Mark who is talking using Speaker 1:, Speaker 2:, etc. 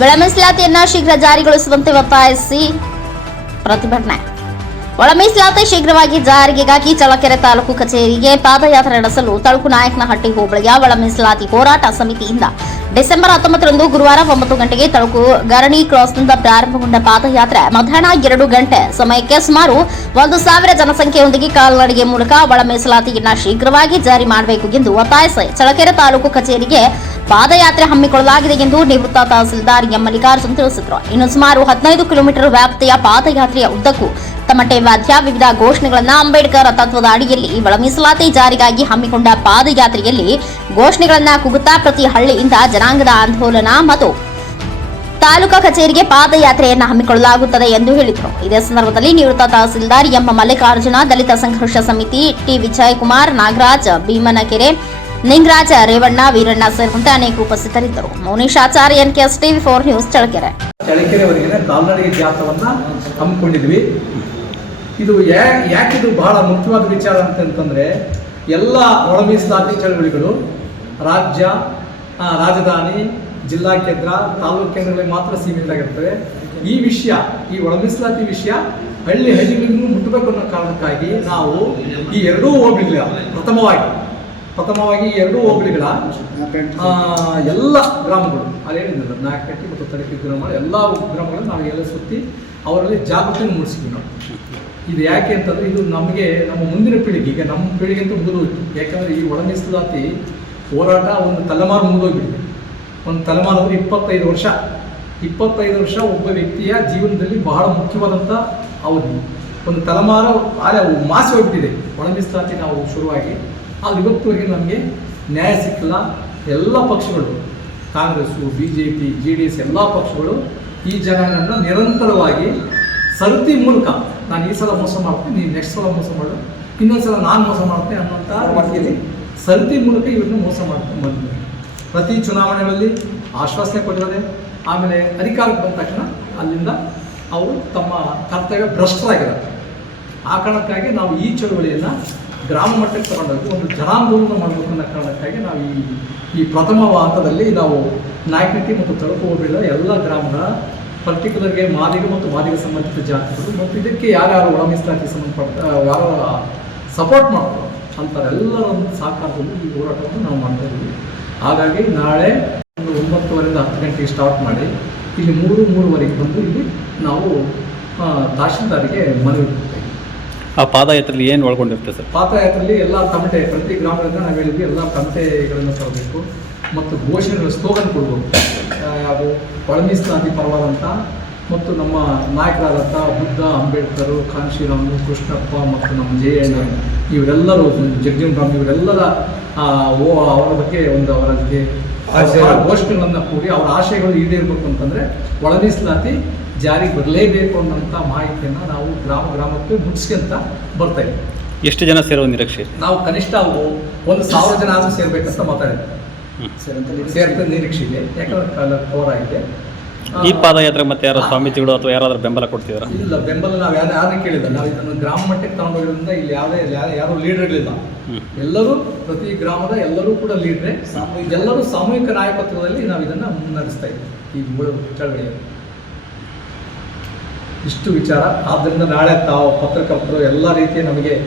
Speaker 1: ಬೆಳೆ ಶೀಘ್ರ ಜಾರಿಗೊಳಿಸುವಂತೆ ಒತ್ತಾಯಿಸಿ ಪ್ರತಿಭಟನೆ. ಒಳ ಮೀಸಲಾತಿ ಶೀಘ್ರವಾಗಿ ಜಾರಿಗೆಗಾಗಿ ಚಳ್ಳಕೆರೆ ತಾಲೂಕು ಕಚೇರಿಗೆ ಪಾದಯಾತ್ರೆ ನಡೆಸಲು ತಳುಕು ನಾಯಕನಹಟ್ಟಿ ಹೋಬಳಿಯ ಒಳ ಮೀಸಲಾತಿ ಹೋರಾಟ ಸಮಿತಿಯಿಂದ ಡಿಸೆಂಬರ್ ಹತ್ತೊಂಬತ್ತರಂದು ಗುರುವಾರ ಒಂಬತ್ತು ಗಂಟೆಗೆ ತಳುಕು ಗರಣಿ ಕ್ರಾಸ್ನಿಂದ ಪ್ರಾರಂಭಗೊಂಡ ಪಾದಯಾತ್ರೆ ಮಧ್ಯಾಹ್ನ ಎರಡು ಗಂಟೆ ಸಮಯಕ್ಕೆ ಸುಮಾರು ಒಂದು ಸಾವಿರ ಜನಸಂಖ್ಯೆಯೊಂದಿಗೆ ಕಾಲ್ನಡಿಗೆ ಮೂಲಕ ಒಳ ಮೀಸಲಾತಿಯನ್ನ ಶೀಘ್ರವಾಗಿ ಜಾರಿ ಮಾಡಬೇಕು ಎಂದು ಒತ್ತಾಯಿಸಿ ಚಳಕೆರೆ ತಾಲೂಕು ಕಚೇರಿಗೆ ಪಾದಯಾತ್ರೆ ಹಮ್ಮಿಕೊಳ್ಳಲಾಗಿದೆ ಎಂದು ನಿವೃತ್ತ ತಹಸೀಲ್ದಾರ್ ಎಂ ಮಲ್ಲಿಕಾರ್ಜುನ್ ತಿಳಿಸಿದರು. ಇನ್ನು ಸುಮಾರು ಹದಿನೈದು ಕಿಲೋಮೀಟರ್ ವ್ಯಾಪ್ತಿಯ ಪಾದಯಾತ್ರೆಯ ಉದ್ದಕ್ಕೂ ತಮಟೆ ವಾದ್ಯ ವಿವಿಧ ಘೋಷಣೆಗಳನ್ನು ಅಂಬೇಡ್ಕರ್ ತತ್ವದ ಅಡಿಯಲ್ಲಿ ಒಳ ಮೀಸಲಾತಿ ಜಾರಿಗಾಗಿ ಹಮ್ಮಿಕೊಂಡ ಪಾದಯಾತ್ರೆಯಲ್ಲಿ ಘೋಷಣೆಗಳನ್ನು ಕುಗುತ್ತಾ ಪ್ರತಿ ಹಳ್ಳಿಯಿಂದ ಜನಾಂಗದ ಆಂದೋಲನ ಮತ್ತು ತಾಲೂಕಾ ಕಚೇರಿಗೆ ಪಾದಯಾತ್ರೆಯನ್ನು ಹಮ್ಮಿಕೊಳ್ಳಲಾಗುತ್ತದೆ ಎಂದು ಹೇಳಿದರು. ಇದೇ ಸಂದರ್ಭದಲ್ಲಿ ನಿವೃತ್ತ ತಹಸೀಲ್ದಾರ್ ಎಂ ಮಲ್ಲಿಕಾರ್ಜುನ, ದಲಿತ ಸಂಘರ್ಷ ಸಮಿತಿ ಟಿ ವಿಜಯಕುಮಾರ್, ನಾಗರಾಜ್, ಭೀಮನಕೆರೆ ನಿಂಗರಾಜ ರೇವಣ್ಣ, ವೀರಣ್ಣ ಸೇರಿದಂತೆ ಅನೇಕ ಉಪಸ್ಥಿತರಿದ್ದರು. Mounesh Acharya N KS TV four news Chalakere
Speaker 2: ಚಳಕೆರೆವರೆಗೆ ಕಾಲ್ನಡಿಗೆ ಜಾಥವನ್ನ ಹಮ್ಮಿಕೊಂಡಿದ್ವಿ. ಇದು ಯಾಕಿದು ಬಹಳ ಮುಖ್ಯವಾದ ವಿಚಾರ ಅಂತಂತಂದ್ರೆ, ಎಲ್ಲ ಒಳ ಮೀಸಲಾತಿ ಚಳವಳಿಗಳು ರಾಜ್ಯ ರಾಜಧಾನಿ, ಜಿಲ್ಲಾ ಕೇಂದ್ರ, ತಾಲೂಕು ಕೇಂದ್ರಗಳಿಗೆ ಮಾತ್ರ ಸೀಮಿತ ಆಗಿರ್ತವೆ ಈ ವಿಷಯ, ಈ ಒಳ ಮೀಸಲಾತಿ ವಿಷಯ ಹಳ್ಳಿ ಹಳ್ಳಿಗಳಿಗೂ ಮುಟ್ಟಬೇಕು ಅನ್ನೋ ಕಾರಣಕ್ಕಾಗಿ ನಾವು ಈ ಎರಡೂ ಹೋಗ್ಲಿಲ್ಲ ಪ್ರಥಮವಾಗಿ ಪ್ರಥಮವಾಗಿ ಎರಡು ಹೋಬಳಿಗಳ ಎಲ್ಲ ಗ್ರಾಮಗಳು ಅಲ್ಲಿ ಹೇಳಿದ್ನಲ್ಲ ನಾಯಕಟ್ಟಿ ಮತ್ತು ತಡಕಿ ಗ್ರಾಮಗಳು ಎಲ್ಲ ಗ್ರಾಮಗಳನ್ನು ನಾವು ಎಲ್ಲ ಸುತ್ತಿ ಅವರಲ್ಲಿ ಜಾಗೃತಿ ಮೂಡಿಸಿದ್ವಿ ನಾವು. ಇದು ಯಾಕೆ ಅಂತಂದ್ರೆ ಇದು ನಮಗೆ ನಮ್ಮ ಮುಂದಿನ ಪೀಳಿಗೆ ಈಗ ನಮ್ಮ ಪೀಳಿಗೆ ಅಂತ ಮುಗಿದೋಯ್ತು. ಯಾಕಂದರೆ ಈ ಒಳ ಮೀಸಲಾತಿ ಹೋರಾಟ ಒಂದು ತಲೆಮಾರು ಮುಗಿದೋಗ್ಬಿಟ್ಟಿದೆ ಒಂದು ತಲೆಮಾರು ಅಂದ್ರೆ ಇಪ್ಪತ್ತೈದು ವರ್ಷ. ಇಪ್ಪತ್ತೈದು ವರ್ಷ ಒಬ್ಬ ವ್ಯಕ್ತಿಯ ಜೀವನದಲ್ಲಿ ಬಹಳ ಮುಖ್ಯವಾದಂಥ ಅವಧಿ. ಒಂದು ತಲೆಮಾರು ಆಲೆ ಮಾಸಿ ಹೋಗ್ಬಿಟ್ಟಿದೆ. ಒಳ ಮೀಸಲಾತಿ ನಾವು ಶುರುವಾಗಿ ಆದ್ರೆ ಇವತ್ತುವರೆಗೆ ನಮಗೆ ನ್ಯಾಯ ಸಿಕ್ಕಿಲ್ಲ. ಎಲ್ಲ ಪಕ್ಷಗಳು Congress B J P J D S ಎಲ್ಲ ಪಕ್ಷಗಳು ಈ ಜನರನ್ನು ನಿರಂತರವಾಗಿ ಸರತಿ ಮೂಲಕ ನಾನು ಈ ಸಲ ಮೋಸ ಮಾಡ್ತೀನಿ ನೀನು ನೆಕ್ಸ್ಟ್ ಸಲ ಮೋಸ ಮಾಡು, ಇನ್ನೊಂದು ಸಲ ನಾನು ಮೋಸ ಮಾಡ್ತೀನಿ ಅನ್ನೋಂಥ ರೀತಿಯಲ್ಲಿ ಸರತಿ ಮೂಲಕ ಇವ್ರನ್ನ ಮೋಸ ಮಾಡ್ಕೊಂಡು ಬಂದಿದ್ದಾರೆ. ಪ್ರತಿ ಚುನಾವಣೆಗಳಲ್ಲಿ ಆಶ್ವಾಸನೆ ಕೊಟ್ಟಿದ್ದಾರೆ. ಆಮೇಲೆ ಅಧಿಕಾರಕ್ಕೆ ಬಂದ ತಕ್ಷಣ ಅಲ್ಲಿಂದ ಅವರು ತಮ್ಮ ಕರ್ತವ್ಯ ಭ್ರಷ್ಟರಾಗಿದ್ದಾರೆ. ಆ ಕಾರಣಕ್ಕಾಗಿ ನಾವು ಈ ಚಳುವಳಿಯನ್ನು ಗ್ರಾಮ ಮಟ್ಟಕ್ಕೆ ತಗೊಂಡದ್ದು ಒಂದು ಜನಾಂದೋಲನ ಮಾಡಬೇಕು ಅನ್ನೋ ಕಾರಣಕ್ಕಾಗಿ ನಾವು ಈ ಈ ಪ್ರಥಮ ಹಂತದಲ್ಲಿ ನಾವು ನಾಯಕನಟ್ಟಿ ಮತ್ತು ತಳುಕು ಹೋಬಳಿಯ ಎಲ್ಲ ಗ್ರಾಮಗಳ ಪರ್ಟಿಕ್ಯುಲರ್ಗೆ ಮಾದಿಗ ಮತ್ತು ಮಾದಿಗ ಸಂಬಂಧಿತ ಜಾತಿಗಳು ಮತ್ತು ಇದಕ್ಕೆ ಯಾರ್ಯಾರು ಒಳ ಮೀಸಲಾತಿ ಸಂಬಂಧಪಟ್ಟ ಯಾರು ಸಪೋರ್ಟ್ ಮಾಡ್ತಾರೋ ಅಂಥವರೆಲ್ಲರ ಒಂದು ಸಹಕಾರದಲ್ಲಿ ಈ ಹೋರಾಟವನ್ನು ನಾವು ಮಾಡ್ತಾ ಇದ್ದೀವಿ. ಹಾಗಾಗಿ ನಾಳೆ ಒಂದು ಒಂಬತ್ತುವರೆಯಿಂದ ಹತ್ತು ಗಂಟೆಗೆ ಸ್ಟಾರ್ಟ್ ಮಾಡಿ, ಇಲ್ಲಿ ಮೂರು, ಮೂರುವರೆಗೆ ಬಂದು ಇಲ್ಲಿ ನಾವು ತಹಶೀಲ್ದಾರಿಗೆ ಮನವಿ
Speaker 3: ಆ ಪಾದಯಾತ್ರೆಯಲ್ಲಿ ಏನು ಒಳಗೊಂಡಿರುತ್ತೆ ಸರ್?
Speaker 2: ಪಾದಯಾತ್ರೆಯಲ್ಲಿ ಎಲ್ಲ ತಮಟೆ, ಪ್ರತಿ ಗ್ರಾಮದಿಂದ ನಾವು ಹೇಳಿದ್ವಿ ಎಲ್ಲ ತಮಟೆಗಳನ್ನು ತರಬೇಕು ಮತ್ತು ಘೋಷಣೆಗಳ ಸ್ಲೋಗನ್ ಕೊಡಬೇಕು ಯಾವುದು? ಒಳಮೀಸಲಾತಿ ಪರವಾದಂಥ ಮತ್ತು ನಮ್ಮ ನಾಯಕರಾದಂಥ ಬುದ್ಧ, ಅಂಬೇಡ್ಕರ್ ಕಾಂಶಿರಾಮು ಕೃಷ್ಣಪ್ಪ ಮತ್ತು ನಮ್ಮ ಜೆ ಎನ್ ಇವರೆಲ್ಲರೂ ಜಗಜೀವನ್ ರಾಮ್ ಇವರೆಲ್ಲರ ಓ, ಅವರ ಬಗ್ಗೆ ಒಂದು ಅವರಿಗೆ ಘೋಷಣೆಗಳನ್ನು ಕೂಡಿ ಅವರ ಆಶಯಗಳು ಈಡೇರಬೇಕು ಅಂತಂದರೆ ಒಳ ಮೀಸಲಾತಿ ಜಾರಿಗೆ ಬರಲೇಬೇಕು ಅನ್ನೋಂಥ ಮಾಹಿತಿಯನ್ನು ನಾವು ಗ್ರಾಮ ಗ್ರಾಮಕ್ಕೆ ಮುಟ್ಸ್ಕೊಂತ ಬರ್ತಾ ಇದ್ದೀವಿ
Speaker 3: ಎಷ್ಟು ಜನ ಸೇರೋ ನಿರೀಕ್ಷೆ?
Speaker 2: ನಾವು ಕನಿಷ್ಠ ಅವು ಒಂದು ಸಾವಿರ ಜನ ಆದ್ರೂ ಸೇರ್ಬೇಕಂತ ಮಾತಾಡಿದ್ವಿ. ಸೇರ್ತದೆ ನಿರೀಕ್ಷೆ ಇದೆ. ಯಾಕಂದ್ರೆ ಕಾಲ ಕವರ್ ಆಗಿದೆ ಆ,
Speaker 3: ಈ ಪಾದಯಾತ್ರೆ ಮತ್ತೆ ಯಾರು ಸ್ವಾಮೀಜಿಗಳು ಅಥವಾ ಯಾರಾದ್ರೂ ಬೆಂಬಲ ಕೊಡ್ತಿದ್ರ?
Speaker 2: ಇಲ್ಲ ಬೆಂಬಲ ನಾವು ಯಾರು ಯಾರು ಕೇಳಿಲ್ಲ. ನಾವು ಇದನ್ನು ಗ್ರಾಮ ಮಟ್ಟಕ್ಕೆ ತಗೊಂಡೋಗಿರೋದ್ರಿಂದ ಇಲ್ಲಿ ಯಾವುದೇ ಯಾರು ಲೀಡರ್ಗಳಿಲ್ಲ. ಎಲ್ಲರೂ ಪ್ರತಿ ಗ್ರಾಮದ ಎಲ್ಲರೂ ಕೂಡ ಲೀಡ್ರೆ. ಎಲ್ಲರೂ ಸಾಮೂಹಿಕ ನಾಯಕತ್ವದಲ್ಲಿ ನಾವು ಇದನ್ನ ಮುನ್ನಡೆಸ್ತಾ ಇದ್ದೀವಿ ಈ ಚಳವಳಿಯ ಚಳವಳಿಯಲ್ಲಿ. ಇಷ್ಟು ವಿಚಾರ. ಆದ್ದರಿಂದ ನಾಳೆ ತಾವು ಪತ್ರಕರ್ತರು ಎಲ್ಲ ರೀತಿಯ ನಮಗೆ